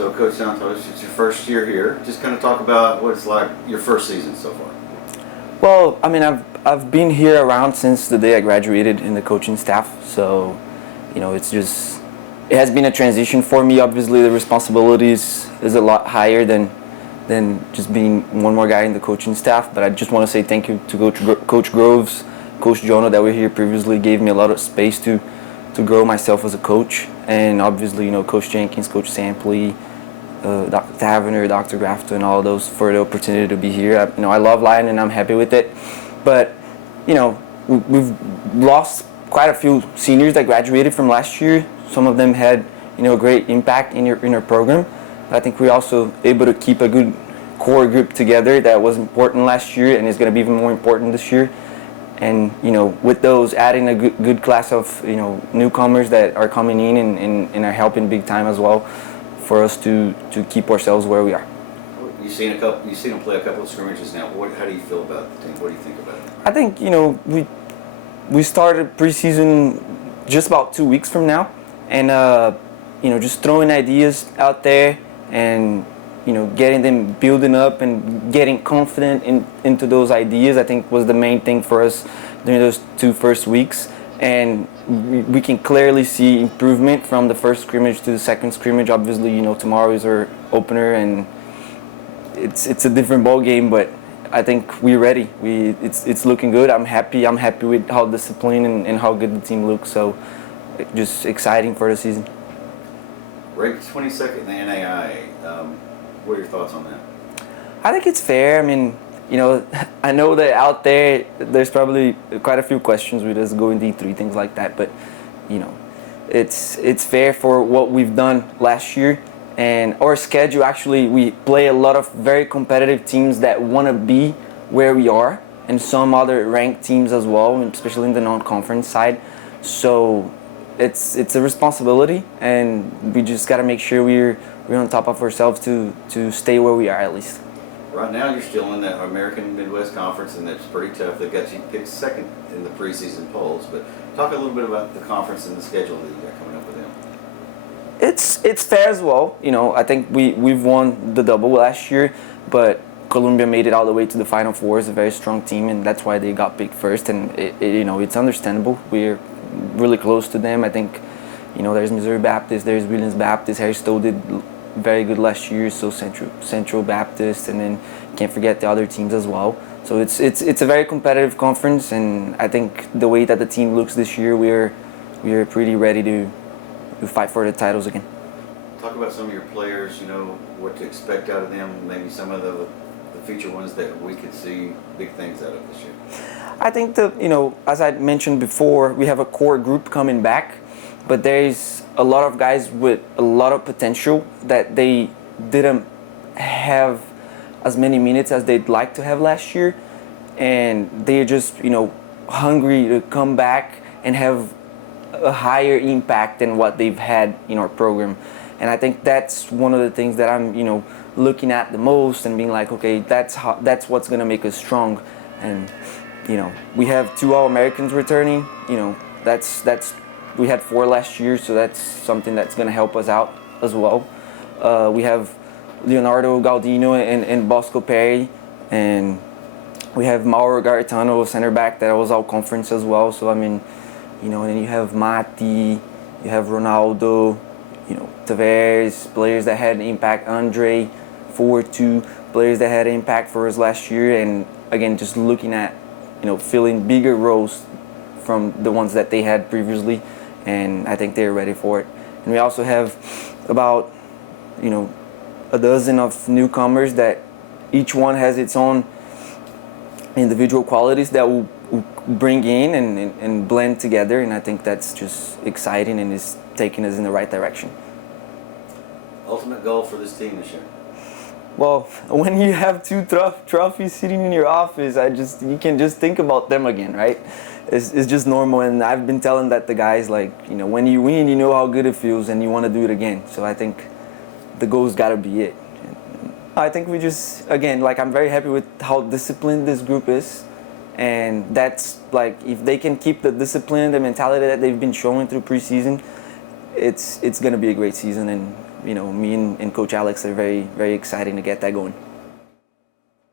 So, Coach Santos, it's your first year here. Just kind of talk about what it's like your first season so far. Well, I mean, I've been here around since the day I graduated in the coaching staff. So, it has been a transition for me. Obviously, the responsibilities is a lot higher than just being one more guy in the coaching staff. But I just want to say thank you to Coach Groves, Coach Jonah that were here previously, gave me a lot of space to grow myself as a coach. And obviously, Coach Jenkins, Coach Sampley, Dr. Taverner, Dr. Grafton, all those for the opportunity to be here. I love Lion and I'm happy with it. But, we've lost quite a few seniors that graduated from last year. Some of them had, great impact in our program. But I think we're also able to keep a good core group together that was important last year and is going to be even more important this year. And, with those, adding a good class of, newcomers that are coming in and are helping big time as well for us to keep ourselves where we are. You've seen them play a couple of scrimmages now. How do you feel about the team? What do you think about it? I think, we started preseason just about 2 weeks from now. And, just throwing ideas out there and, getting them building up and getting confident into those ideas, I think was the main thing for us during those 2 first weeks. And we can clearly see improvement from the first scrimmage to the second scrimmage. Obviously, tomorrow is our opener and it's a different ball game, but I think we're ready. It's looking good. I'm happy with how disciplined and how good the team looks. So just exciting for the season. Ranked 22nd in the NAI. What are your thoughts on that? I think it's fair. I mean, I know that out there's probably quite a few questions with us going D3, things like that. But, it's fair for what we've done last year. And our schedule, actually, we play a lot of very competitive teams that want to be where we are, and some other ranked teams as well, especially in the non-conference side. So it's a responsibility, and we just got to make sure we're on top of ourselves to stay where we are at least. Right now, you're still in the American Midwest Conference, and that's pretty tough. They got you picked second in the preseason polls. But talk a little bit about the conference and the schedule that you got coming up with them. It's fair as well. I think we've won the double last year, but Columbia made it all the way to the Final Four. It's a very strong team, and that's why they got picked first. And it's understandable. We're really close to them. I think, there's Missouri Baptist, there's Williams Baptist. Harry Stowe did very good last year, so Central Baptist, and then can't forget the other teams as well. So it's a very competitive conference, and I think the way that the team looks this year, we're pretty ready to fight for the titles again. Talk about some of your players, what to expect out of them, maybe some of the future ones that we could see big things out of this year. I think as I mentioned before, we have a core group coming back, but there's a lot of guys with a lot of potential that they didn't have as many minutes as they'd like to have last year, and they're just hungry to come back and have a higher impact than what they've had in our program. And I think that's one of the things that I'm looking at the most and being like, okay, that's what's gonna make us strong. And we have 2 All-Americans returning. That's we had 4 last year, so that's something that's gonna help us out as well. We have Leonardo Galdino and Bosco Perry, and we have Mauro Garitano, center back, that was all conference as well. So I mean, and then you have Mati, you have Ronaldo, Tavares, players that had impact, Andre, 4-2, players that had impact for us last year, and again, just looking at, filling bigger roles from the ones that they had previously, and I think they're ready for it. And we also have about, a dozen of newcomers that each one has its own individual qualities that will bring in and blend together, and I think that's just exciting and is taking us in the right direction. Ultimate goal for this team this year? Well, when you have 2 trophies sitting in your office, you can just think about them again, right? It's just normal, and I've been telling that the guys, when you win, you know how good it feels, and you want to do it again. So I think the goal's got to be it. I think we just, again, I'm very happy with how disciplined this group is. And that's if they can keep the discipline, the mentality that they've been showing through preseason, it's gonna be a great season, and me and Coach Alex are very excited to get that going.